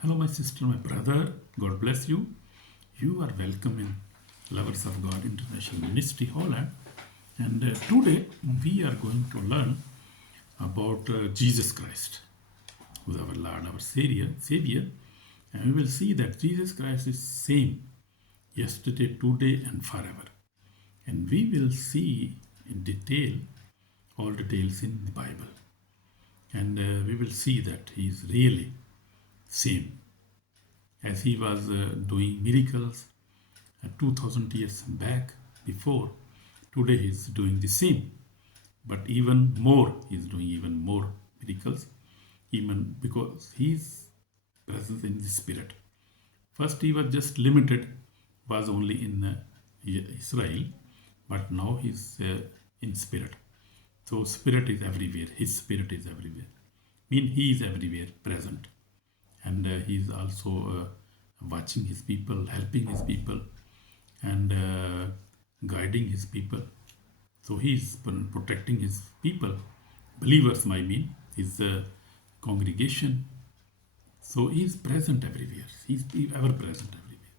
Hello, my sister, my brother. God bless you. You are welcome in Lovers of God International Ministry Holland. And today we are going to learn about Jesus Christ, who is our Lord, our Savior. And we will see that Jesus Christ is same yesterday, today, and forever. And we will see in detail all details in the Bible. And we will see that he is really same as he was doing miracles 2000 years back before. Today he is doing the same, but even more, he is doing even more miracles, even because he is present in the spirit. First he was just limited, was only in Israel, but now he is in spirit. So spirit is everywhere, his spirit is everywhere. Mean he is everywhere present. And he is also watching his people, helping his people, and guiding his people. So he is protecting his people, believers, I mean, his congregation. So he is present everywhere. He is ever present everywhere.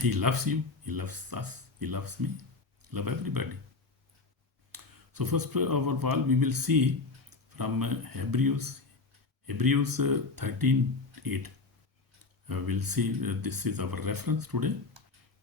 He loves you, he loves us, he loves me, he loves everybody. So first of all, we will see from Hebrews 13:8. We'll see, this is our reference today.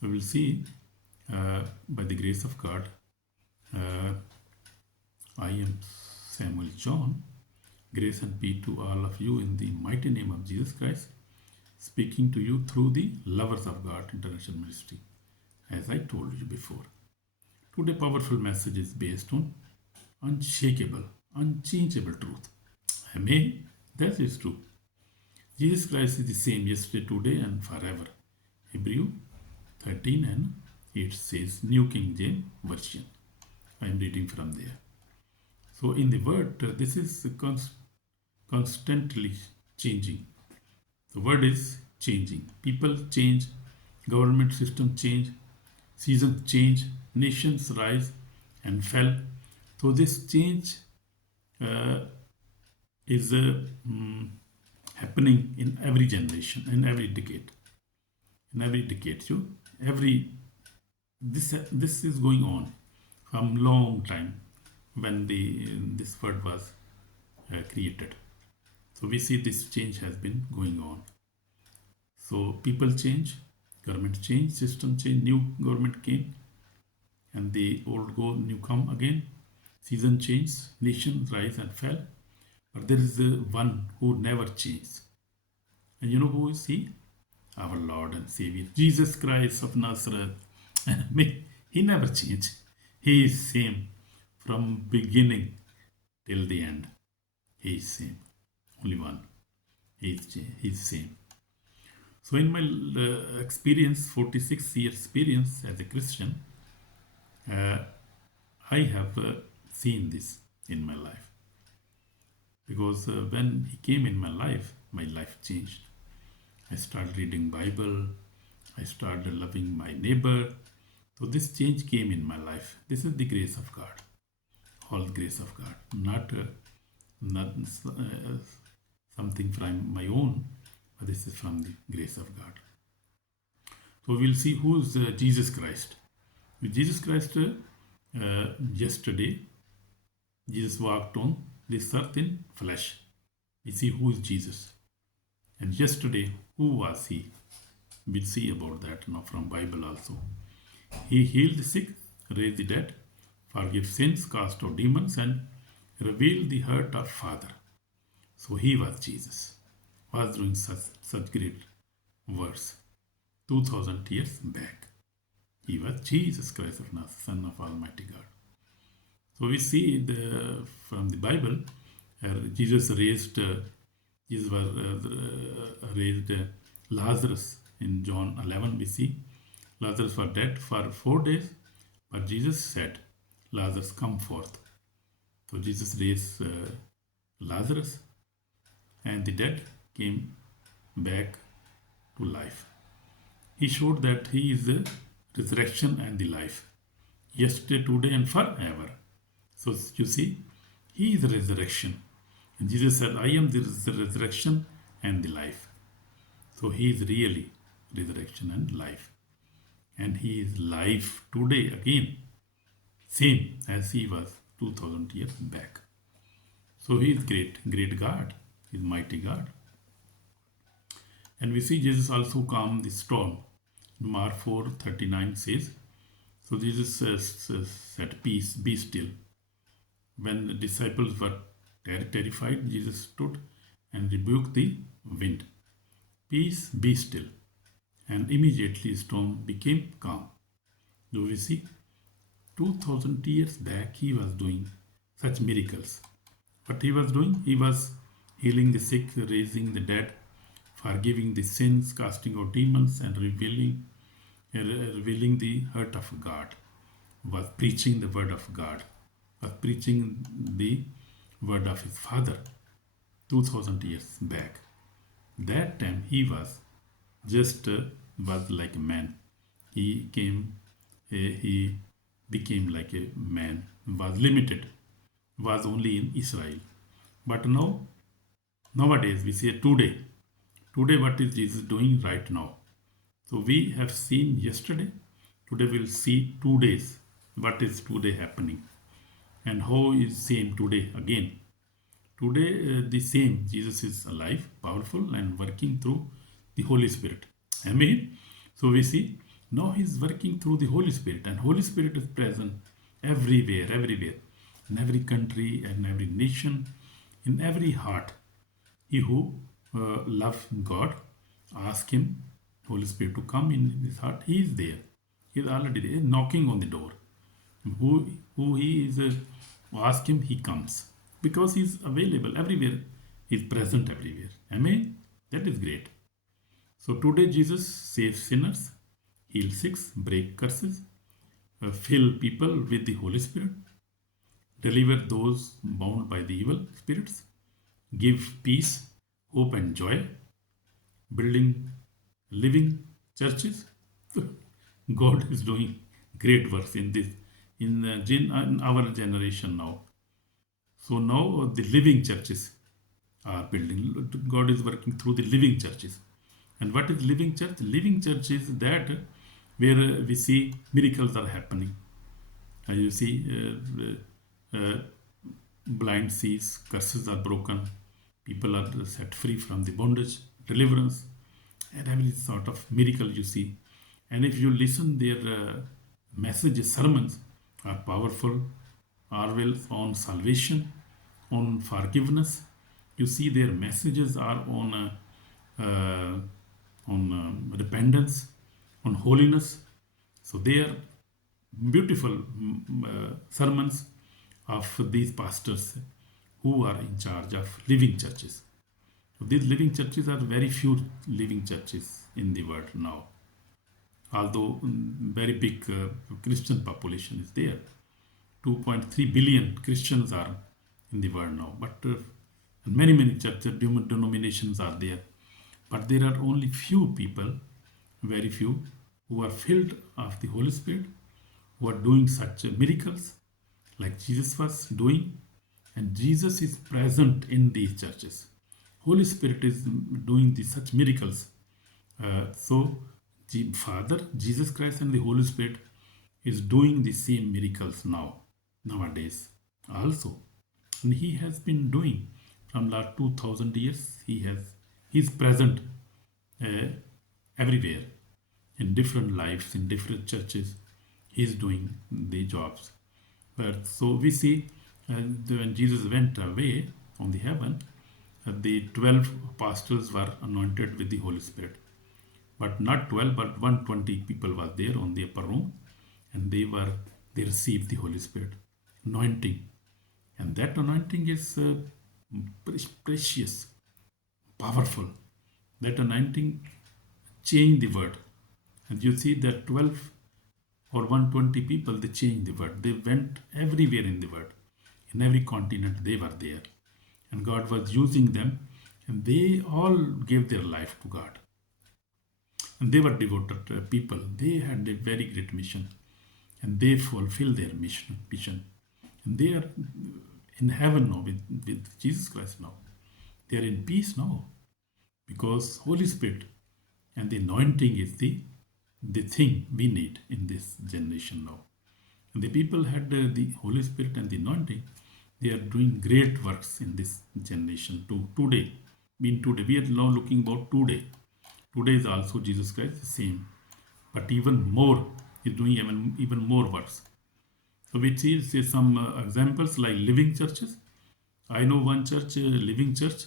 We will see, by the grace of God, I am Samuel John. Grace and peace to all of you in the mighty name of Jesus Christ, speaking to you through the Lovers of God International Ministry, as I told you before. Today, powerful message is based on unshakable, unchangeable truth. Amen. That is true. Jesus Christ is the same yesterday, today, and forever. Hebrew 13:8 says, New King James Version. I am reading from there. So in the word, this is constantly changing. The word is changing. People change, government system change, seasons change, nations rise and fell. So this change is happening in every generation, in every decade. In every decade, this is going on from long time when this word was created. So we see this change has been going on. So people change, government change, system change, new government came, and the old go, new come again. Season change, nations rise and fell. But there is one who never changes. And you know who is he? Our Lord and Savior, Jesus Christ of Nazareth. And he never changed. He is same from beginning till the end. He is same. Only one. He is same. So in my experience, 46 years experience as a Christian, I have seen this in my life. Because when he came in my life changed. I started reading Bible. I started loving my neighbor. So this change came in my life. This is the grace of God. All grace of God. Not something from my own, but this is from the grace of God. So we'll see who is Jesus Christ. With Jesus Christ, yesterday, Jesus walked on this earth in flesh. We see who is Jesus. And yesterday, who was he? We'll see about that now from Bible also. He healed the sick, raised the dead, forgave sins, cast out demons, and revealed the heart of Father. So he was Jesus, was doing such great works 2000 years back. He was Jesus Christ of Nazareth, Son of Almighty God. So we see from the Bible, Jesus raised Lazarus. In John 11 we see Lazarus was dead for 4 days, but Jesus said, Lazarus, come forth. So Jesus raised Lazarus, and the dead came back to life. He showed that he is the resurrection and the life, yesterday, today, and forever. So you see, he is the resurrection. And Jesus said, I am the resurrection and the life. So he is really resurrection and life. And he is life today again, same as he was 2000 years back. So he is great, great God, he is mighty God. And we see Jesus also calmed the storm. Mark 4:39 says, so Jesus said, peace, be still. When the disciples were terrified, Jesus stood and rebuked the wind. Peace, be still. And immediately storm became calm. Do we see? 2000 years back he was doing such miracles. What he was doing? He was healing the sick, raising the dead, forgiving the sins, casting out demons, and revealing the heart of God. Was preaching the word of God. Was preaching the word of his Father 2000 years back. That time he was just was like a man. He came, he became like a man, was limited, was only in Israel. But now, nowadays, we say today. Today, what is Jesus doing right now? So we have seen yesterday. Today we'll see 2 days. What is today happening? And how is same today again? Today, the same. Jesus is alive, powerful, and working through the Holy Spirit. Amen. So we see now He's working through the Holy Spirit, and Holy Spirit is present everywhere, everywhere, in every country and every nation, in every heart. He who loves God, ask Him, Holy Spirit, to come in his heart. He is there. He is already there, knocking on the door. Who He is, ask Him, He comes. Because He is available everywhere. He is present everywhere. Amen? That is great. So today Jesus saves sinners, heals sick, break curses, fill people with the Holy Spirit, deliver those bound by the evil spirits, give peace, hope and joy, building living churches. God is doing great works in this, in our generation now. So now the living churches are building. God is working through the living churches. And what is living church? Living church is that where we see miracles are happening. You see blind sees, curses are broken, people are set free from the bondage, deliverance, and every sort of miracle you see. And if you listen their messages, sermons are powerful, are well on salvation, on forgiveness. You see their messages are on repentance, on holiness. So they are beautiful sermons of these pastors who are in charge of living churches. So these living churches are very few living churches in the world now. Although very big Christian population is there. 2.3 billion Christians are in the world now. But many churches, denominations are there. But there are only few people, very few, who are filled of the Holy Spirit, who are doing such miracles like Jesus was doing. And Jesus is present in these churches. Holy Spirit is doing such miracles. So the Father, Jesus Christ and the Holy Spirit is doing the same miracles nowadays also. And He has been doing from last 2000 years. He is present everywhere in different lives, in different churches. He is doing the jobs. But so we see when Jesus went away on the heaven, the 12 apostles were anointed with the Holy Spirit. But not 12, but 120 people were there on the upper room, and they received the Holy Spirit anointing. And that anointing is precious, powerful. That anointing changed the world. And you see that 12 or 120 people, they changed the world. They went everywhere in the world. In every continent, they were there. And God was using them, and they all gave their life to God. And they were devoted people. They had a very great mission, and they fulfilled their mission. And they are in heaven now with Jesus Christ now. They are in peace now because Holy Spirit And the anointing is the thing we need in this generation now. And the people had the Holy Spirit and the anointing. They are doing great works in this generation too. Today, we are now looking about today. Today is also Jesus Christ the same, but even more, is doing even more works. So we see some examples like living churches. I know one church, living church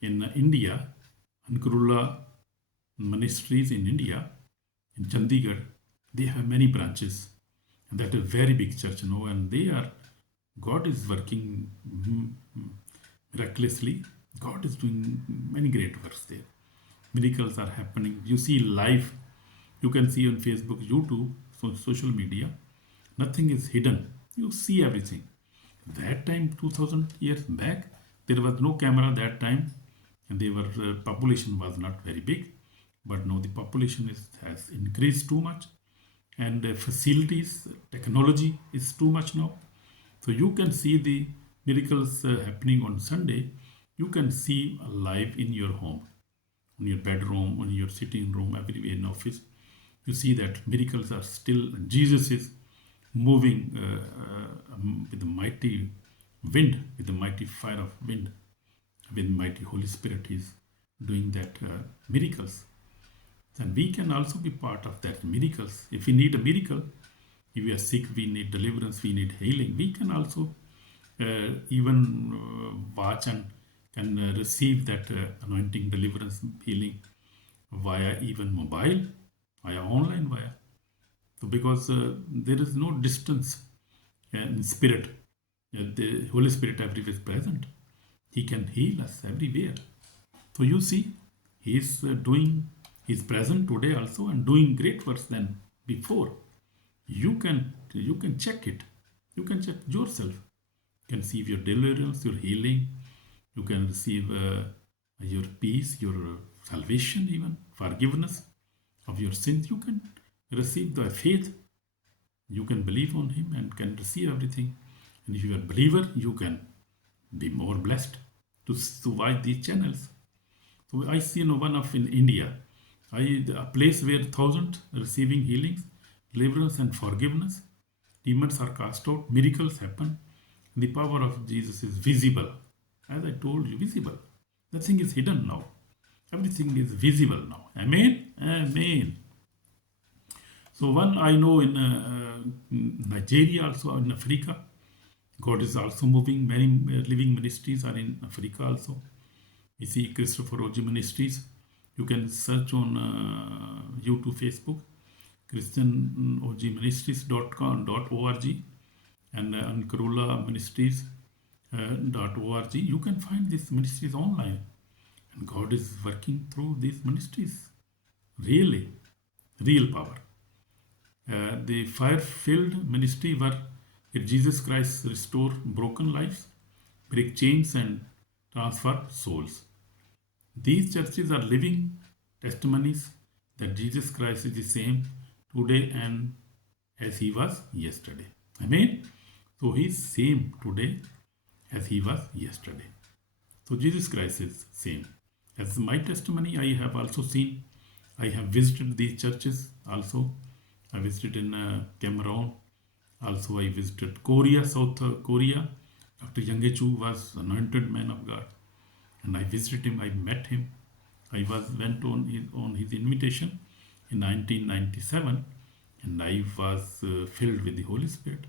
in India, Ankurula Ministries in India, in Chandigarh. They have many branches, and that is a very big church, and God is working miraculously. God is doing many great works there. Miracles are happening. You see live. You can see on Facebook, YouTube, social media. Nothing is hidden. You see everything. That time, 2000 years back, there was no camera that time, and population was not very big. But now the population has increased too much, and facilities, technology is too much now. So you can see the miracles happening on Sunday. You can see live in your home, in your bedroom, in your sitting room, everywhere in office. You see that miracles are still. Jesus is moving with the mighty wind, with the mighty fire of wind, with mighty Holy Spirit. Is doing that miracles. And we can also be part of that miracles. If we need a miracle, if we are sick, we need deliverance, we need healing, we can also even watch and can receive that anointing, deliverance, healing via even mobile, via online, via. So because there is no distance in spirit, the Holy Spirit everywhere is present. He can heal us everywhere. So you see, He is He's present today also and doing great works than before. You can check it. You can check yourself. You can receive your deliverance, your healing. You can receive your peace, your salvation, even forgiveness of your sins. You can receive the faith. You can believe on Him and can receive everything. And if you are a believer, you can be more blessed to watch these channels. So I see one of in India, a place where thousands receiving healings, deliverance, and forgiveness. Demons are cast out, miracles happen. The power of Jesus is visible. As I told you, visible. Nothing is hidden now. Everything is visible now. Amen? Amen. So one I know in Nigeria, also in Africa, God is also moving. Many living ministries are in Africa also. You see Christopher Oji Ministries. You can search on YouTube, Facebook, christianogministries.org and Ankurula Ministries.org. You can find these ministries online. And God is working through these ministries. Really, real power. The fire-filled ministry where Jesus Christ restore broken lives, break chains, and transfer souls. These churches are living testimonies that Jesus Christ is the same today and as He was yesterday. Amen. So He is same today as He was yesterday. So Jesus Christ is same. As my testimony, I have also seen. I have visited these churches also. I visited in Cameroon. Also, I visited Korea, South Korea. Dr. Yangechu was anointed man of God. And I visited him, I met him. I went on his invitation in 1997, and I was filled with the Holy Spirit.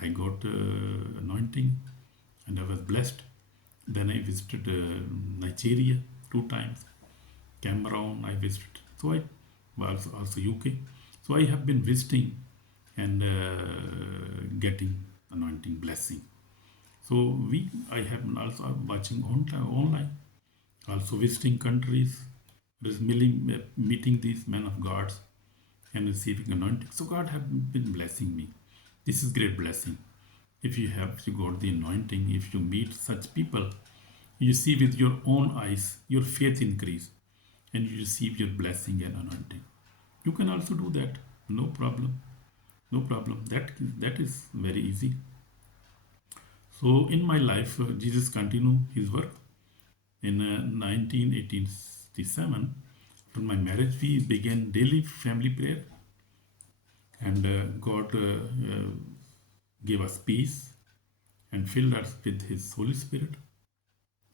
I got anointing, and I was blessed. Then I visited Nigeria 2 times, Cameroon I visited. So I was also UK. So I have been visiting and getting anointing blessing. So I have also watching online, also visiting countries, meeting these men of God and receiving anointing. So God have been blessing me. This is great blessing. If you got the anointing, if you meet such people, you see with your own eyes, your faith increase, and you receive your blessing and anointing. You can also do that. No problem. No problem. That is very easy. So in my life, Jesus continued His work. In 1987, From my marriage, we began daily family prayer, and God gave us peace and filled us with His Holy Spirit.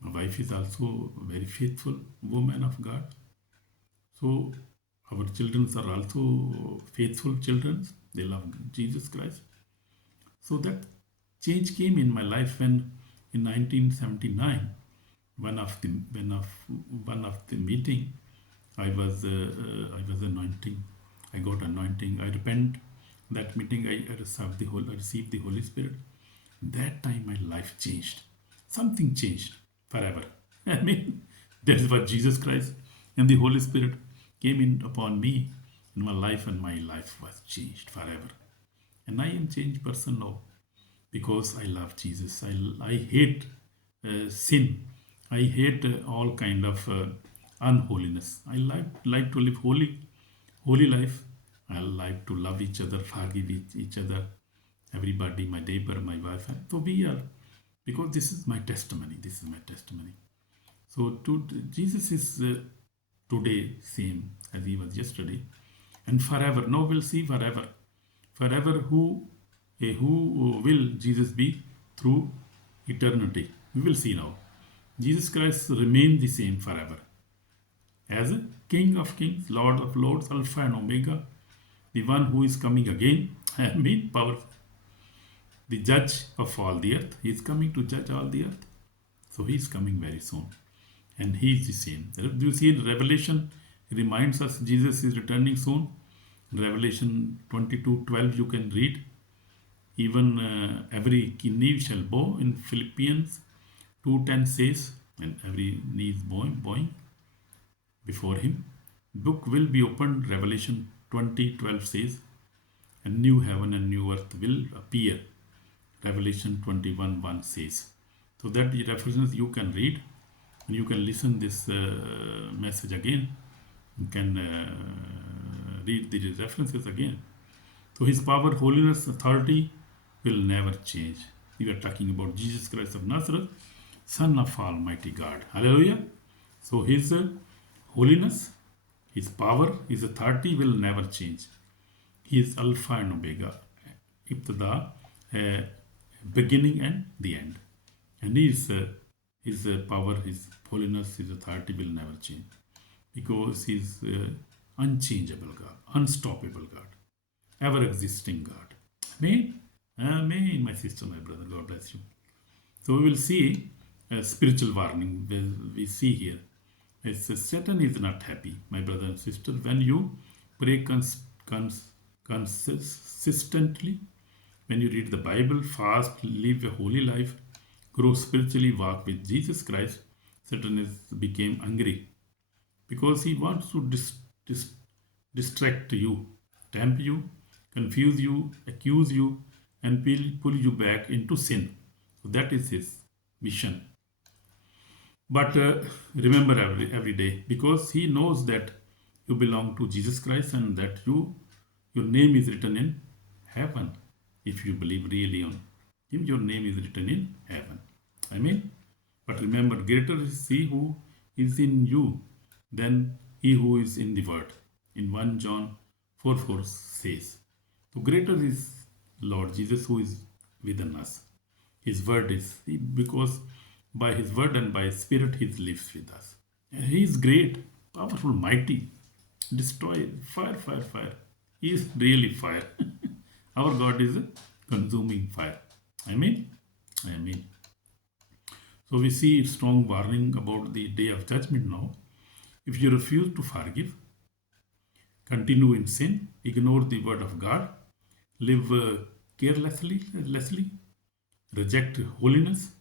My wife is also a very faithful woman of God. So our children are also faithful children. They love Jesus Christ. So that change came in my life when in 1979, one of the meeting, I was anointing. I got anointing. I repent. That meeting, I received the Holy Spirit. That time my life changed. Something changed forever. I mean, that is what Jesus Christ and the Holy Spirit came in upon me in my life, and my life was changed forever. And I am changed person now because I love Jesus. I hate sin. I hate all kind of unholiness. I like to live holy life. I like to love each other, forgive each other, everybody, my neighbor, my wife. So we are, because this is my testimony. This is my testimony. So Jesus is today same as he was yesterday, and forever. Now we'll see forever. Forever, who will Jesus be through eternity? We will see now. Jesus Christ remains the same forever as a King of Kings, Lord of Lords, Alpha and Omega, the one who is coming again and made powerful, the judge of all the earth. He is coming to judge all the earth. So he is coming very soon. And he is the same. You see, in Revelation, it reminds us Jesus is returning soon. Revelation 22:12 you can read. Even every knee shall bow. In Philippians 2:10 says, and every knee is bowing before him. Book will be opened. Revelation 20:12 says, a new heaven and new earth will appear. Revelation 21:1 says. So that the references you can read, and you can listen this message again. You can read the references again. So his power, holiness, authority will never change. We are talking about Jesus Christ of Nazareth, Son of Almighty God. Hallelujah. So his holiness, his power, his authority will never change. He is Alpha and Omega, Ibtada, beginning and the end. And his power, his holiness, his authority will never change, because he is unchangeable God, unstoppable God, ever-existing God. Amen? Amen, my sister, my brother. God bless you. So we will see a spiritual warning. We see here. It says, Satan is not happy, my brother and sister, when you pray consistently, when you read the Bible, fast, live a holy life, grow spiritually, walk with Jesus Christ. Satan became angry because he wants to distract you, tempt you, confuse you, accuse you, and pull you back into sin. So that is his mission. But remember every day, because he knows that you belong to Jesus Christ and that your name is written in heaven. If you believe really on him, your name is written in heaven. Amen. But remember, greater is he who is in you than he who is in the world. In 1 John 4:4 says, so greater is Lord Jesus who is within us. His word is, because by his word and by his spirit he lives with us. And he is great, powerful, mighty, destroy, fire. He is really fire. Our God is a consuming fire. Amen. Amen. So we see strong warning about the day of judgment now. If you refuse to forgive, continue in sin, ignore the word of God, live carelessly, reject holiness,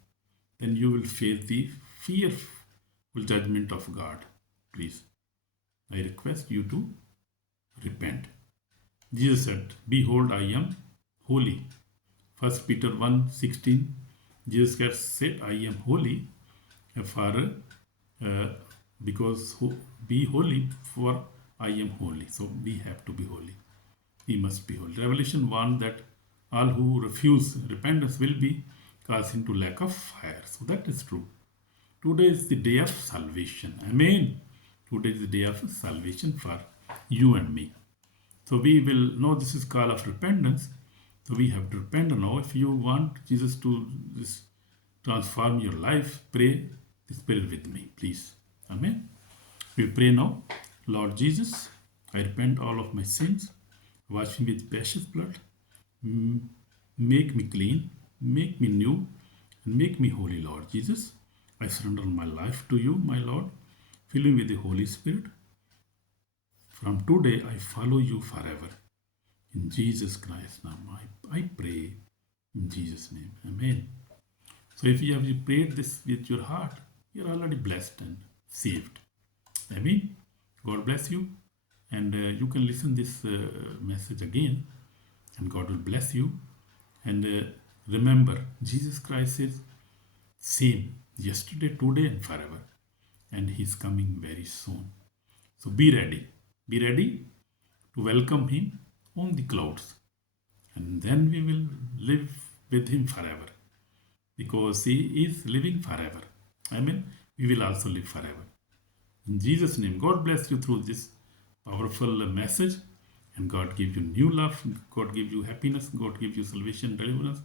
then you will face the fearful judgment of God. Please, I request you to repent. Jesus said, behold, I am holy. 1 Peter 1:16, Jesus Christ said, I am holy, because be holy, for I am holy. So we have to be holy. We must be holy. Revelation 1 that all who refuse repentance will be cast into lake of fire. So that is true. Today is the day of salvation. Amen. Today is the day of salvation for you and me. So we will know this is call of repentance. So we have to repent now. If you want Jesus to transform your life, pray this prayer with me, please. Amen. We pray now. Lord Jesus, I repent all of my sins. Wash me with precious blood. Make me clean. Make me new. And make me holy, Lord Jesus. I surrender my life to you, my Lord. Fill me with the Holy Spirit. From today, I follow you forever. In Jesus Christ's name, I pray. In Jesus' name, amen. So if you have prayed this with your heart, you're already blessed and saved. Amen. God bless you. And you can listen this message again. And God will bless you. And remember, Jesus Christ is same yesterday, today, and forever. And He's coming very soon. So be ready. Be ready to welcome Him on the clouds. And then we will live with Him forever. Because He is living forever. Amen. We will also live forever. In Jesus' name, God bless you through this powerful message. And God give you new love. God give you happiness. God give you salvation, deliverance.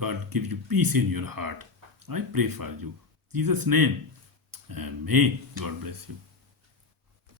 God give you peace in your heart. I pray for you. In Jesus' name. Amen. God bless you.